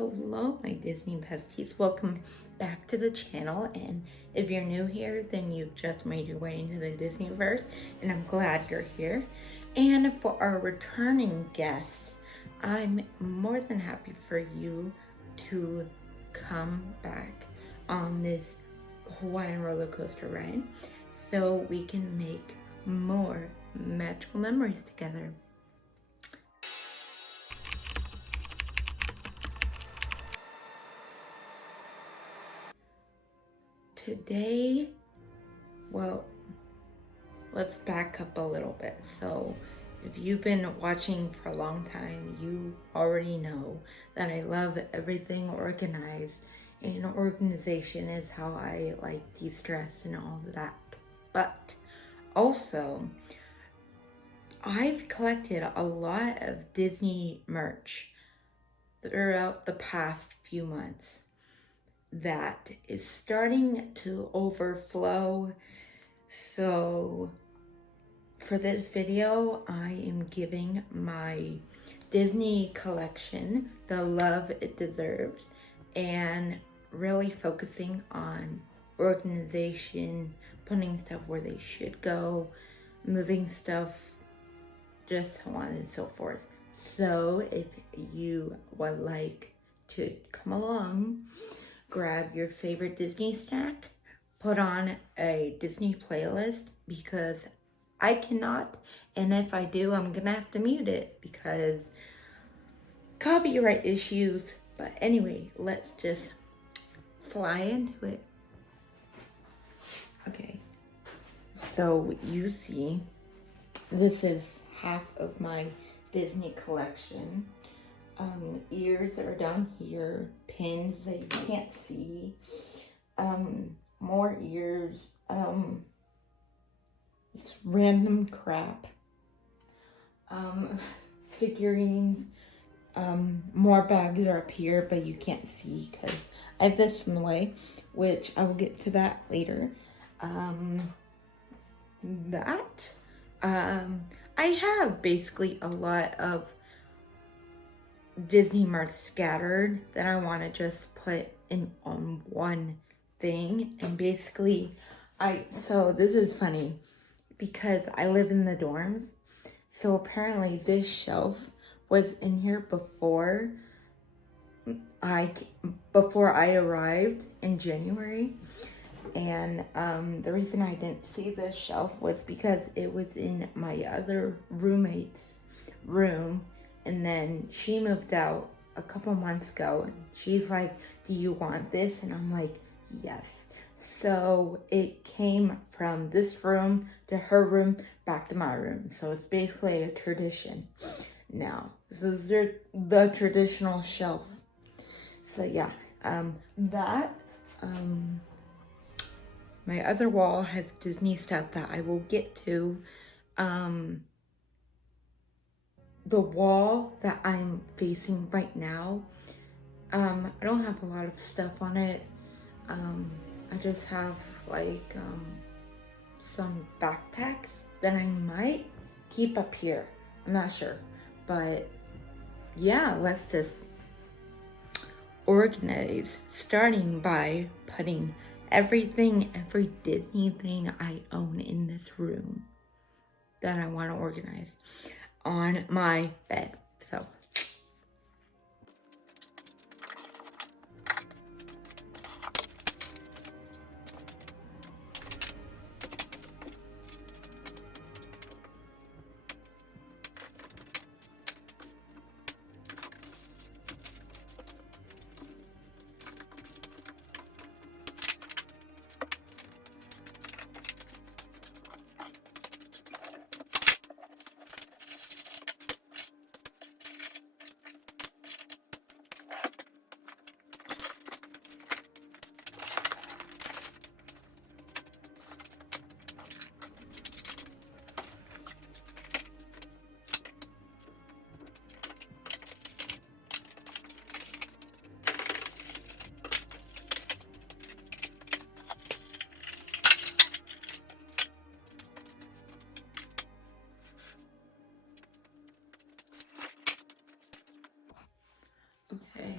Hello, my Disney besties. Welcome back to the channel. And if you're new here, then you've just made your way into the Disneyverse, and I'm glad you're here. And for our returning guests, I'm more than happy for you to come back on this Hawaiian roller coaster ride so we can make more magical memories together. Today, well, let's back up a little bit. So if you've been watching for a long time, you already know that I love everything organized, and organization is how I like de-stress and all of that. But also, I've collected a lot of Disney merch throughout the past few months that is starting to overflow. So for this video, I am giving my Disney collection the love it deserves and really focusing on organization, putting stuff where they should go, moving stuff, just so on and so forth. So if you would like to come along, grab your favorite Disney snack, put on a Disney playlist, because I cannot, and if I do, I'm gonna have to mute it because copyright issues. But anyway, let's just fly into it. Okay, so you see, this is half of my Disney collection. Ears are down here, pins that you can't see, more ears, it's random crap, figurines, more bags are up here, but you can't see because I have this in the way, which I will get to that later. I have basically a lot of Disney merch scattered that I want to just put in on one thing. And basically so this is funny because I live in the dorms, so apparently this shelf was in here before I arrived in January. And the reason I didn't see this shelf was because it was in my other roommate's room, and then she moved out a couple months ago, and she's like, do you want this? And I'm like, yes. So it came from this room to her room back to my room, so it's basically a tradition now. This is the traditional shelf. So yeah, my other wall has Disney stuff that I will get to. The wall that I'm facing right now, I don't have a lot of stuff on it. I just have like some backpacks that I might keep up here. I'm not sure, but yeah, let's just organize, starting by putting every Disney thing I own in this room that I want to organize on my bed. So okay,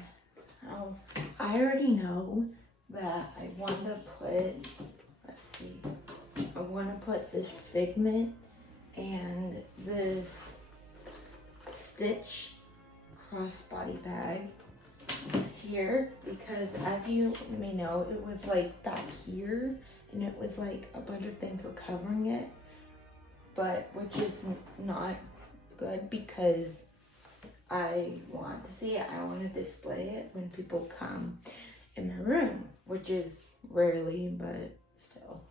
So I already know that I want to put, let's see, I want to put this figment and this Stitch crossbody bag here, because as you may know, it was like back here and it was like a bunch of things were covering it, but which is not good because I want to see it. I want to display it when people come in my room, which is rarely, but still.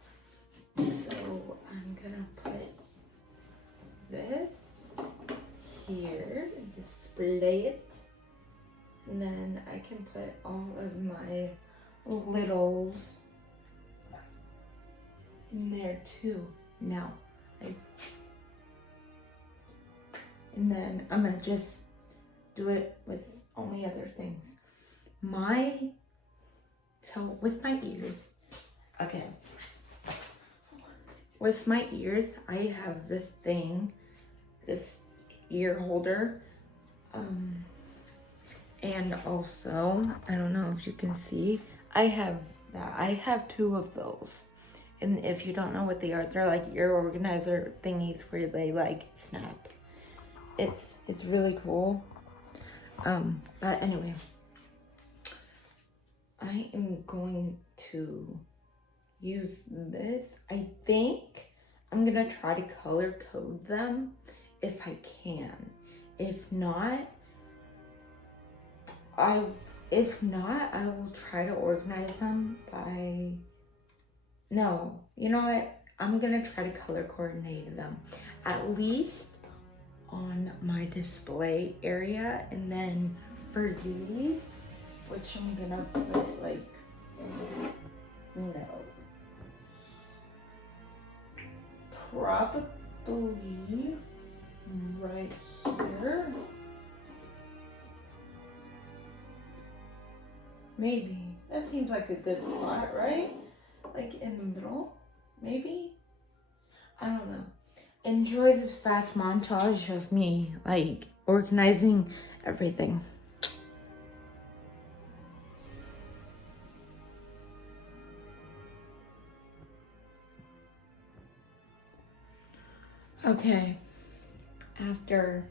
So I'm gonna put this here and display it, and then I can put all of my littles in there too. Now, and then I'm gonna just do it with only other things. So with my ears, okay. With my ears, I have this thing, this ear holder. And also, I don't know if you can see, I have that. I have two of those. And if you don't know what they are, they're like ear organizer thingies where they like snap. It's really cool. But anyway, I am going to use this. I think I'm gonna try to color code them if I can. If not, I will try to organize them by, no, you know what? I'm gonna try to color coordinate them, at least on my display area. And then for these, which I'm gonna put like, no, probably right here. Maybe. That seems like a good spot, right? Like in the middle, maybe? I don't know. Enjoy this fast montage of me, like, organizing everything. Okay. After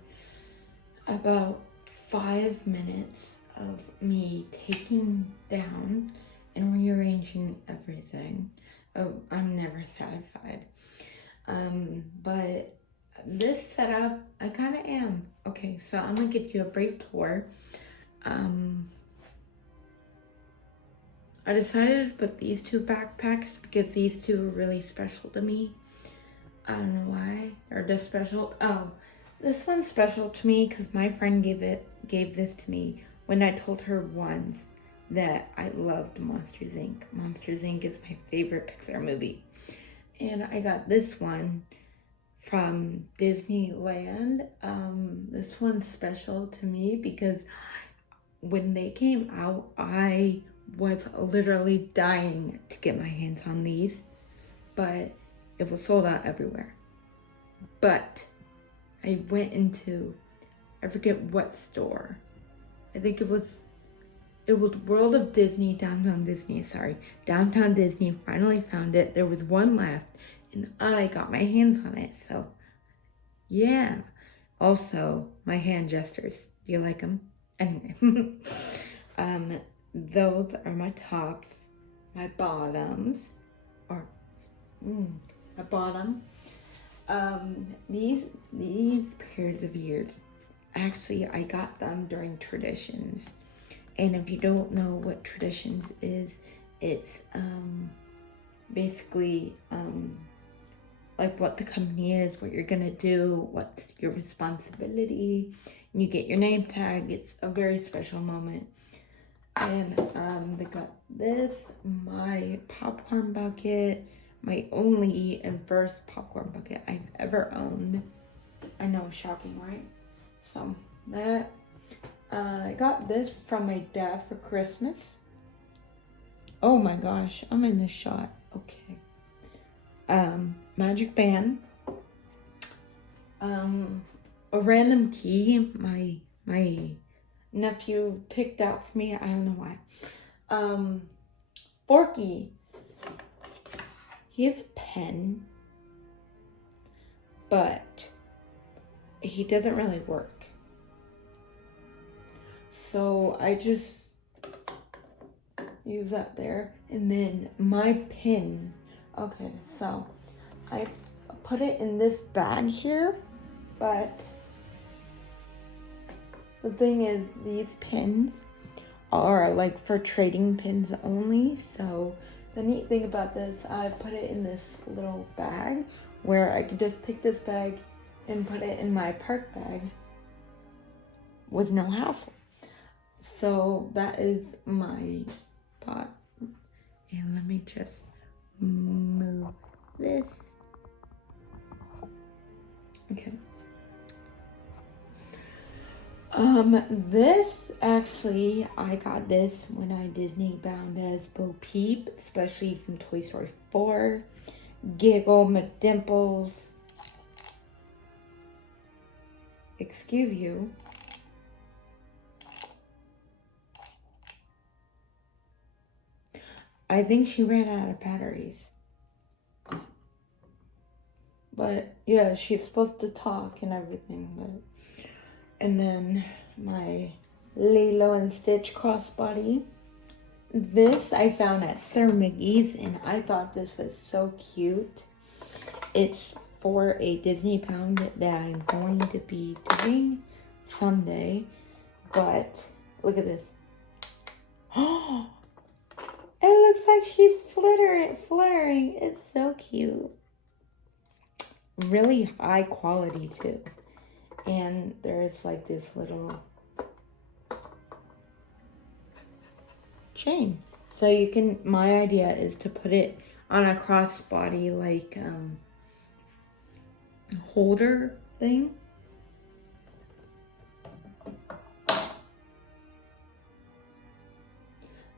about 5 minutes of me taking down and rearranging everything. Oh, I'm never satisfied. But this setup, I kind of am. Okay, so I'm gonna give you a brief tour. I decided to put these two backpacks because these two are really special to me. I don't know why they're just special. Oh, this one's special to me because my friend gave this to me when I told her once that I loved Monsters Inc. Monsters Inc. is my favorite Pixar movie. And I got this one from Disneyland. This one's special to me because when they came out, I was literally dying to get my hands on these, but it was sold out everywhere. But I went into, I forget what store. I think it was World of Disney, Downtown Disney, Downtown Disney, finally found it. There was one left, and I got my hands on it, so yeah. Also, my hand gestures. Do you like them? Anyway, those are my tops, my bottoms, or my bottom. These pairs of ears, actually, I got them during Traditions. And if you don't know what Traditions is, it's basically like what the company is, what you're gonna do, what's your responsibility. And you get your name tag. It's a very special moment. And they got this, my popcorn bucket, my only and first popcorn bucket I've ever owned. I know, shocking, right? So that, I got this from my dad for Christmas. Oh my gosh, I'm in this shot. Okay. Magic band. A random key, my nephew picked out for me. I don't know why. Forky. He has a pen, but he doesn't really work. So I just use that there. And then my pin. Okay, so I put it in this bag here, but the thing is, these pins are like for trading pins only. So the neat thing about this, I put it in this little bag where I could just take this bag and put it in my park bag with no hassle. So that is my pot. And let me just move this. Okay. This actually, I got this when I Disney bound as Bo Peep, especially from Toy Story 4. Giggle McDimples. Excuse you. I think she ran out of batteries. But yeah, she's supposed to talk and everything, but. And then my Lilo and Stitch crossbody. This I found at Sir Mickey's, and I thought this was so cute. It's for a Disney pound that I'm going to be doing someday. But look at this. Oh, it looks like she's fluttering. It's so cute. Really high quality too. And there's like this little chain. So you can, my idea is to put it on a crossbody like holder thing.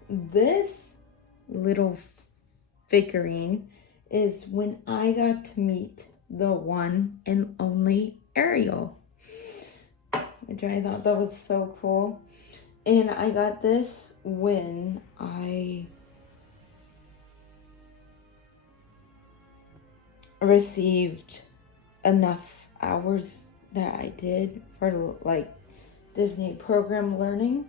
This little figurine is when I got to meet the one and only Ariel, which I thought that was so cool. And I got this when I received enough hours that I did for like Disney program learning.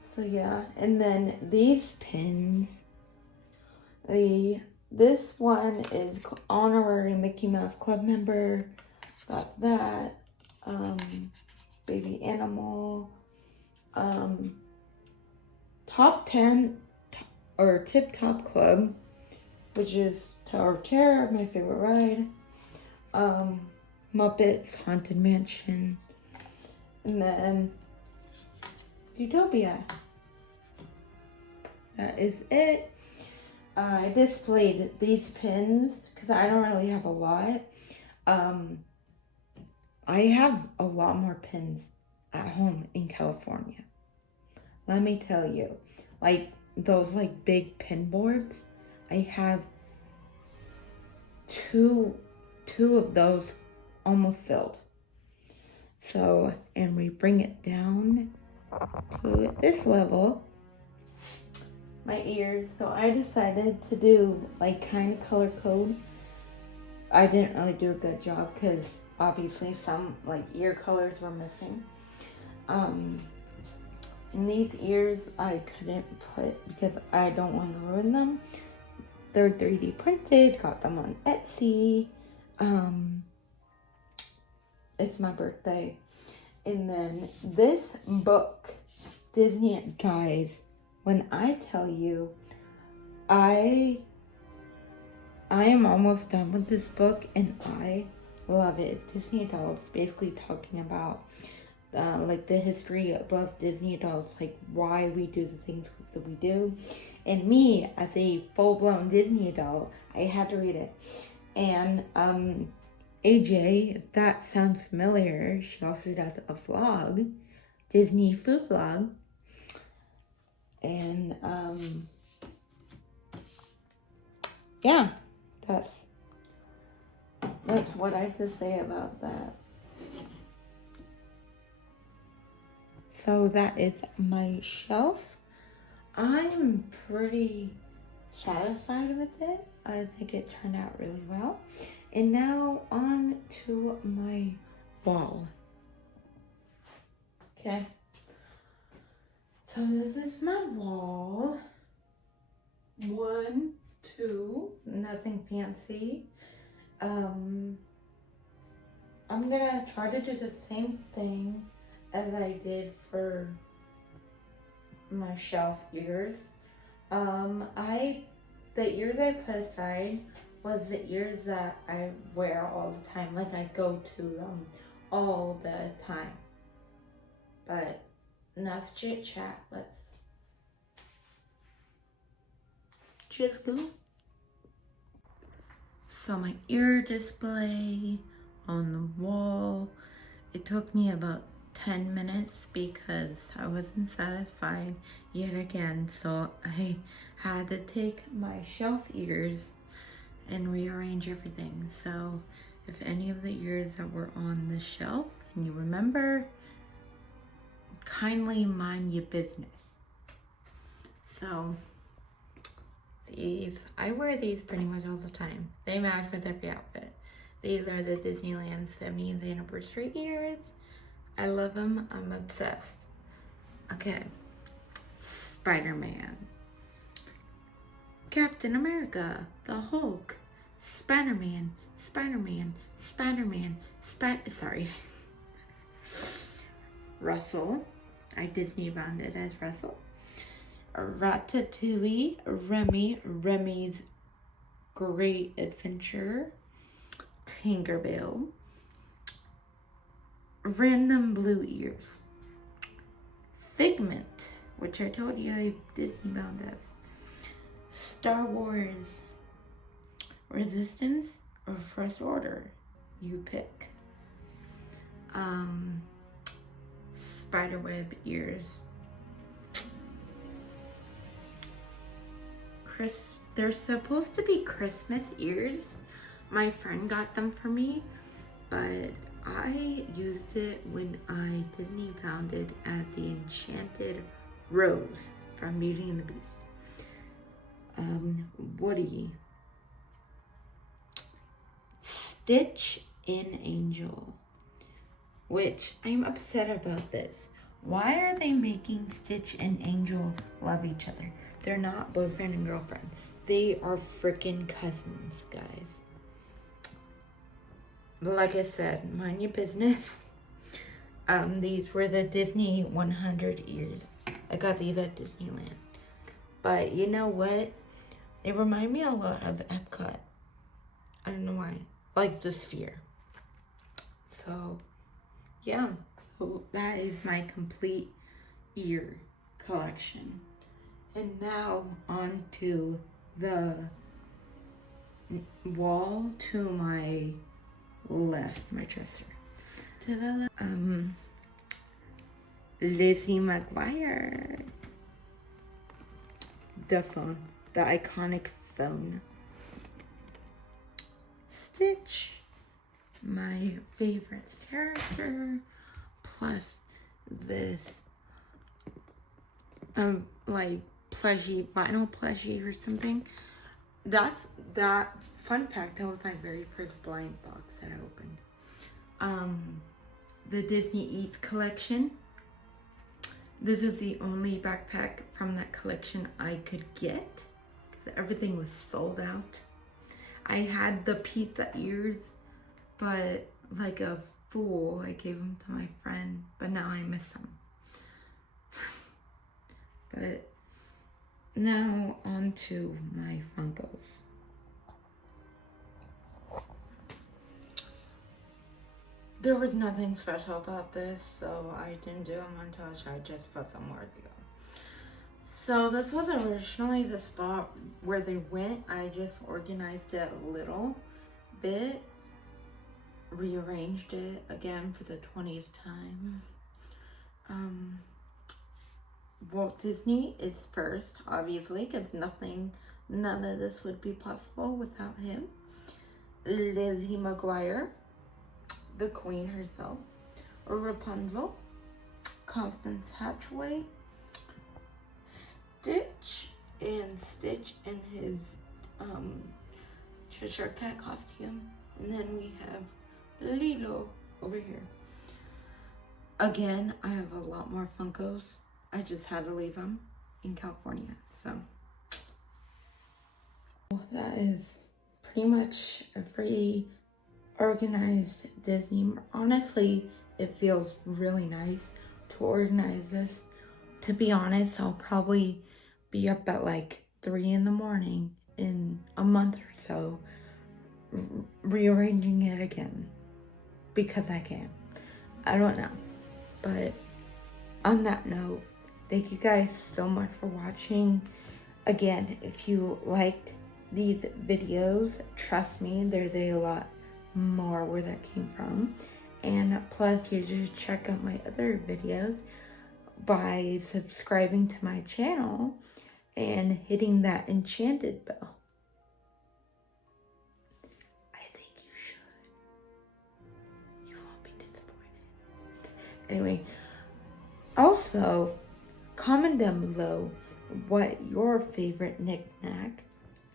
So yeah, and then these pins, this one is honorary Mickey Mouse Club member. Got that. Baby animal. Top 10 or Tip Top Club, which is Tower of Terror, my favorite ride. Muppets Haunted Mansion, and then Utopia. That is it. I displayed these pins because I don't really have a lot. I have a lot more pins at home in California. Let me tell you, like those like big pin boards, I have two of those almost filled. So, and we bring it down to this level, my ears. So I decided to do like kind of color code. I didn't really do a good job because obviously some like ear colors were missing. And these ears I couldn't put because I don't want to ruin them. They're 3D printed, got them on Etsy. It's my birthday. And then this book, Disney, guys, when I tell you, I am almost done with this book and I love it. It's Disney Adults, basically talking about like the history above Disney Adults, like why we do the things that we do. And me, as a full-blown Disney adult, I had to read it. And AJ, if that sounds familiar, she also does a vlog, Disney food vlog. And yeah, that's what I have to say about that. So that is my shelf. I'm pretty satisfied with it. I think it turned out really well. And now on to my wall. Okay. So this is my wall. 1, 2, nothing fancy. I'm gonna try to do the same thing as I did for my shelf ears. The ears I put aside was the ears that I wear all the time. Like I go to them all the time. But enough chit chat. Let's just go. So my ear display on the wall. It took me about 10 minutes because I wasn't satisfied yet again, so I had to take my shelf ears and rearrange everything. So if any of the ears that were on the shelf and you remember, kindly mind your business. So these, I wear these pretty much all the time. They match with every outfit. These are the Disneyland 70th anniversary ears. I love them. I'm obsessed. Okay. Spider-Man. Captain America. The Hulk. Spider-Man. Spider-Man. Spider-Man. Sorry. Russell. I Disney bound it as Russell. Ratatouille. Remy. Remy's Great Adventure. Tinkerbell. Random blue ears. Figment, which I told you I Disney bound as. Star Wars. Resistance or First Order. You pick. Spiderweb ears. They're supposed to be Christmas ears. My friend got them for me, but I used it when I Disney bound it as the Enchanted Rose from Beauty and the Beast. Woody. Stitch and Angel. Which, I'm upset about this. Why are they making Stitch and Angel love each other? They're not boyfriend and girlfriend. They are freaking cousins, guys. Like I said, mind your business. These were the Disney 100 ears. I got these at Disneyland. But you know what? They remind me a lot of Epcot. I don't know why. Like the sphere. So, yeah. So that is my complete ear collection. And now on to the wall to my left, my dresser. To the left, Lizzie McGuire. The phone, the iconic phone. Stitch, my favorite character, plus this, like plushie, vinyl plushie or something. That fun fact, that was my very first blind box that I opened. The Disney Eats collection. This is the only backpack from that collection I could get because everything was sold out. I had the pizza ears, but like a fool, I gave them to my friend, but now I miss them. But now on to my Funkos. There was nothing special about this, so I didn't do a montage. I just put them where they go. So this was originally the spot where they went. I just organized it a little bit, rearranged it again for the 20th time. Walt Disney is first, obviously, because none of this would be possible without him. Lizzie McGuire, the queen herself. Rapunzel, Constance Hatchaway, Stitch, and Stitch in his Cheshire Cat costume. And then we have Lilo over here. Again, I have a lot more Funkos. I just had to leave them in California, so. That is pretty much every organized Disney. Honestly, it feels really nice to organize this. To be honest, I'll probably be up at like 3 in the morning in a month or so, rearranging it again, because I can. I don't know. But on that note, thank you guys so much for watching. Again, if you liked these videos, trust me, there's a lot more where that came from. And plus, you should check out my other videos by subscribing to my channel and hitting that enchanted bell. I think you should. You won't be disappointed. Anyway, also, comment down below what your favorite knick-knack,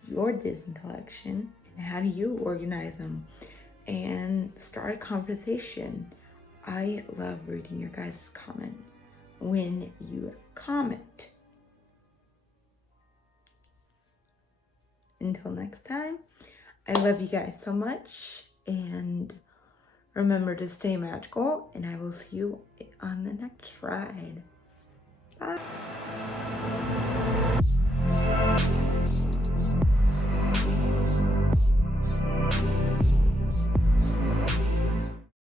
your Disney collection, and how do you organize them, and start a conversation. I love reading your guys' comments when you comment. Until next time, I love you guys so much, and remember to stay magical, and I will see you on the next ride. Bye.